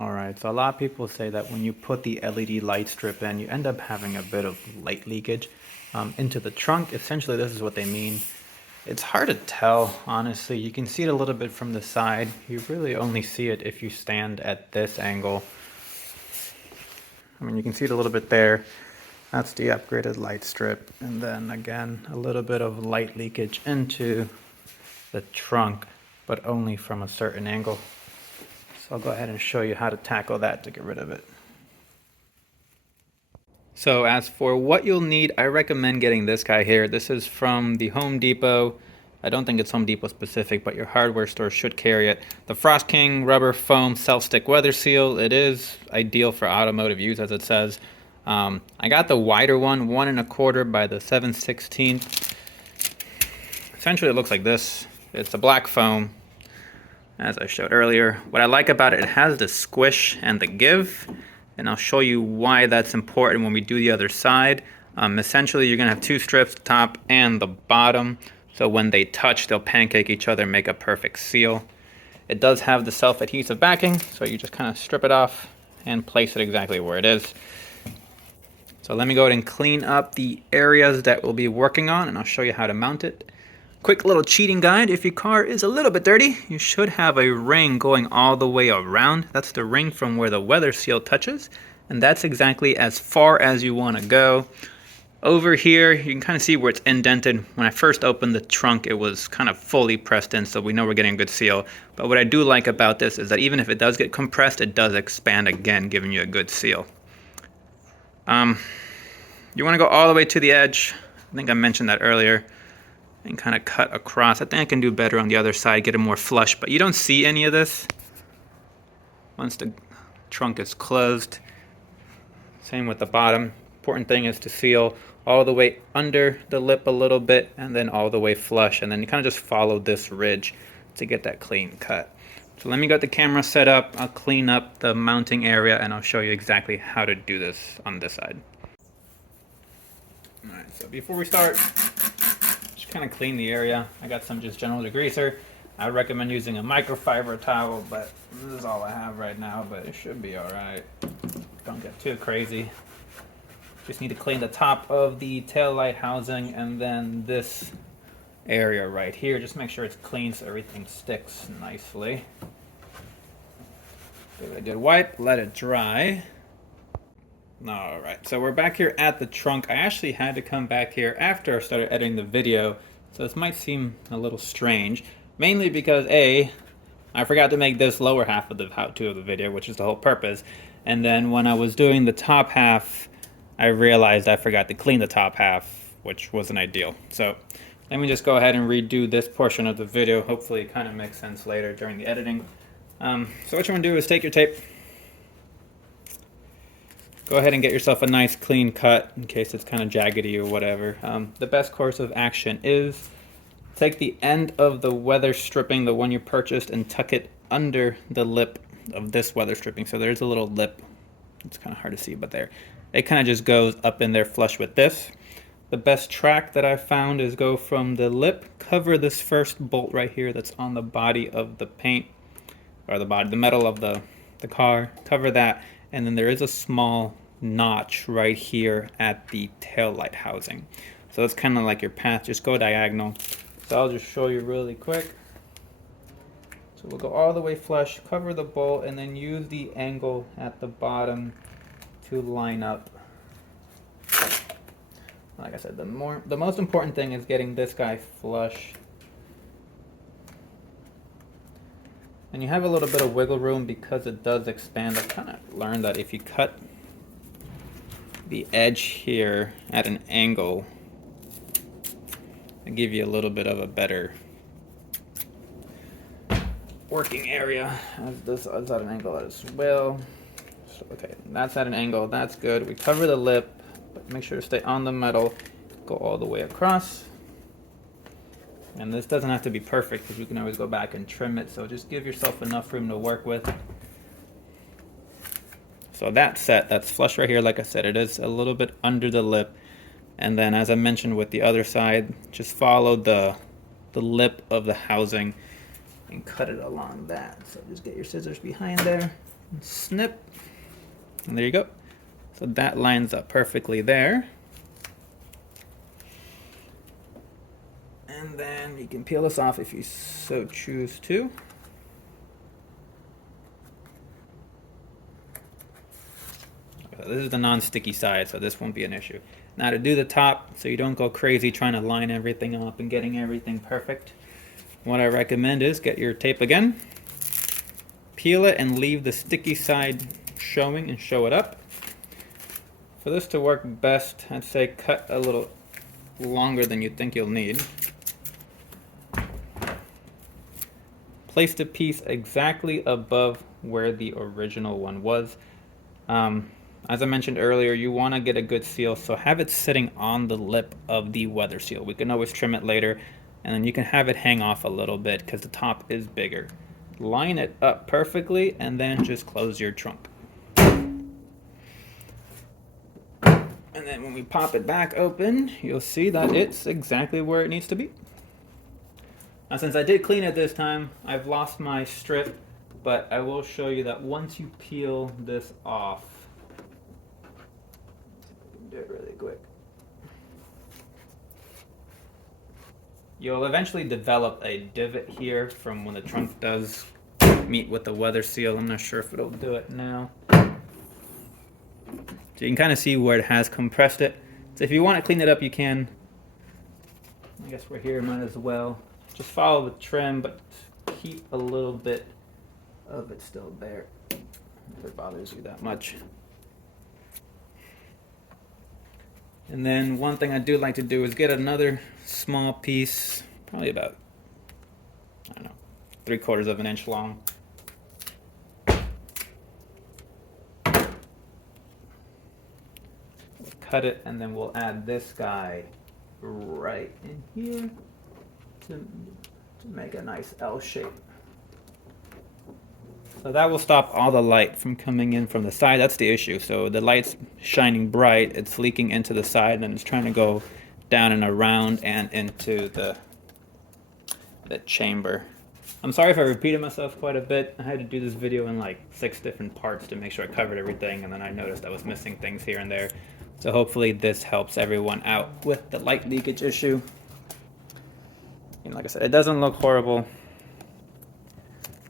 Alright, so a lot of people say that when you put the LED light strip in, you end up having a bit of light leakage into the trunk. Essentially, this is what they mean. It's hard to tell, honestly. You can see it a little bit from the side. You really only see it if you stand at this angle. I mean, you can see it a little bit there. That's the upgraded light strip. And then again, a little bit of light leakage into the trunk, but only from a certain angle. So I'll go ahead and show you how to tackle that to get rid of it. So as for what you'll need, I recommend getting this guy here. This is from the Home Depot. I don't think it's Home Depot specific, but your hardware store should carry it. The Frost King Rubber Foam Self-Stick Weather Seal. It is ideal for automotive use, as it says. I got the wider one, 1 1/4 by the 7/16. Essentially, it looks like this. It's a black foam, as I showed earlier. What I like about it, it has the squish and the give, and I'll show you why that's important when we do the other side. Essentially, you're gonna have 2 strips, the top and the bottom, so when they touch, they'll pancake each other and make a perfect seal. It does have the self-adhesive backing, so you just kind of strip it off and place it exactly where it is. So let me go ahead and clean up the areas that we'll be working on, and I'll show you how to mount it. Quick little cheating guide: if your car is a little bit dirty, you should have a ring going all the way around. That's the ring from where the weather seal touches, and that's exactly as far as you want to go. Over here, you can kind of see where it's indented. When I first opened the trunk, it was kind of fully pressed in, so we know we're getting a good seal. But what I do like about this is that even if it does get compressed, it does expand again, giving you a good seal. You want to go all the way to the edge. I think I mentioned that earlier. And kind of cut across. I think I can do better on the other side, get it more flush, but you don't see any of this once the trunk is closed. Same with the bottom. Important thing is to seal all the way under the lip a little bit and then all the way flush, and then you kind of just follow this ridge to get that clean cut. So let me get the camera set up. I'll clean up the mounting area and I'll show you exactly how to do this on this side. Alright, so before we start, just kind of clean the area. I got some just general degreaser. I recommend using a microfiber towel, but this is all I have right now, but it should be alright. Don't get too crazy. Just need to clean the top of the tail light housing and then this area right here. Just make sure it's clean so everything sticks nicely. Give it a good wipe, let it dry. Alright, so we're back here at the trunk. I actually had to come back here after I started editing the video, so this might seem a little strange. Mainly because A, I forgot to make this lower half of the how-to of the video, which is the whole purpose. And then when I was doing the top half, I realized I forgot to clean the top half, which wasn't ideal. So let me just go ahead and redo this portion of the video. Hopefully it kind of makes sense later during the editing. So what you want to do is take your tape, go ahead and get yourself a nice clean cut in case it's kind of jaggedy or whatever. The best course of action is take the end of the weather stripping, the one you purchased, and tuck it under the lip of this weather stripping. So there's a little lip. It's kind of hard to see, but there. It kind of just goes up in there flush with this. The best track that I found is go from the lip, cover this first bolt right here that's on the body of the paint, or the metal of the car, cover that, and then there is a small notch right here at the tail light housing. So that's kind of like your path, just go diagonal. So I'll just show you really quick. So we'll go all the way flush, cover the bolt, and then use the angle at the bottom to line up. Like I said, the most important thing is getting this guy flush. And you have a little bit of wiggle room because it does expand. I kind of learned that if you cut the edge here at an angle, it'll give you a little bit of a better working area. As this is at an angle as well. So, okay, that's at an angle, that's good. We cover the lip, but make sure to stay on the metal, go all the way across. And this doesn't have to be perfect because you can always go back and trim it, so just give yourself enough room to work with. So that's set, that's flush right here. Like I said, it is a little bit under the lip. And then as I mentioned with the other side, just follow the lip of the housing and cut it along that. So just get your scissors behind there. Snip. And there you go. So that lines up perfectly there. And then you can peel this off if you so choose to. So this is the non-sticky side, so this won't be an issue. Now to do the top, so you don't go crazy trying to line everything up and getting everything perfect, what I recommend is get your tape again, peel it and leave the sticky side showing and show it up. For this to work best, I'd say cut a little longer than you think you'll need. Place the piece exactly above where the original one was. As I mentioned earlier, you want to get a good seal, so have it sitting on the lip of the weather seal. We can always trim it later, and then you can have it hang off a little bit because the top is bigger. Line it up perfectly, and then just close your trunk. And then when we pop it back open, you'll see that it's exactly where it needs to be. Now, since I did clean it this time, I've lost my strip, but I will show you that once you peel this off, do it really quick, you'll eventually develop a divot here from when the trunk does meet with the weather seal. I'm not sure if it'll do it now. So you can kind of see where it has compressed it. So if you want to clean it up, you can. I guess we're here, might as well. Just follow the trim, but keep a little bit of it still there, if it bothers you that much. And then one thing I do like to do is get another small piece, probably about, I don't know, 3/4 of an inch long. Cut it, and then we'll add this guy right in here to make a nice L shape. So that will stop all the light from coming in from the side. That's the issue. So the light's shining bright, it's leaking into the side, and it's trying to go down and around and into the chamber. I'm sorry if I repeated myself quite a bit. I had to do this video in like 6 different parts to make sure I covered everything, and then I noticed I was missing things here and there. So hopefully this helps everyone out with the light leakage issue. And like I said, it doesn't look horrible,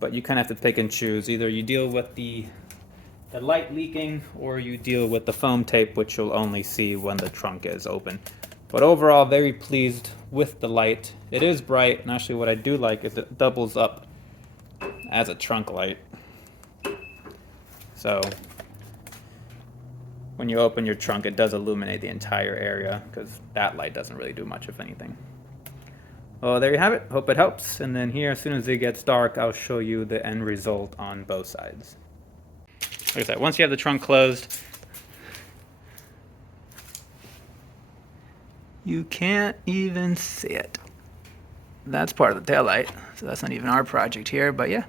but you kind of have to pick and choose. Either you deal with the light leaking, or you deal with the foam tape, which you'll only see when the trunk is open. But overall, very pleased with the light. It is bright, and actually what I do like is it doubles up as a trunk light. So when you open your trunk, it does illuminate the entire area, because that light doesn't really do much of anything. Well, there you have it. Hope it helps. And then here, as soon as it gets dark, I'll show you the end result on both sides. Like I said, once you have the trunk closed, you can't even see it. That's part of the taillight, so that's not even our project here, but yeah.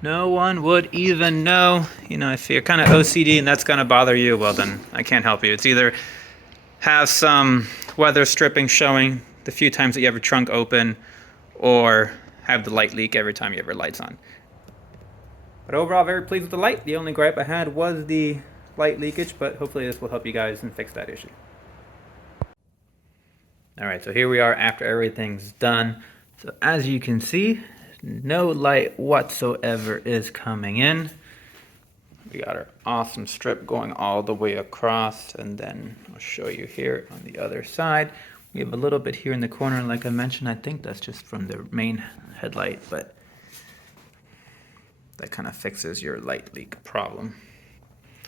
No one would even know. You know, if you're kind of OCD and that's gonna bother you, well then, I can't help you. It's either have some weather stripping showing the few times that you have your trunk open, or have the light leak every time you have your lights on. But overall, very pleased with the light. The only gripe I had was the light leakage, but hopefully this will help you guys and fix that issue. Alright, so here we are after everything's done. So as you can see, no light whatsoever is coming in. We got our awesome strip going all the way across, and then I'll show you here on the other side. We have a little bit here in the corner, like I mentioned. I think that's just from the main headlight, but that kind of fixes your light leak problem.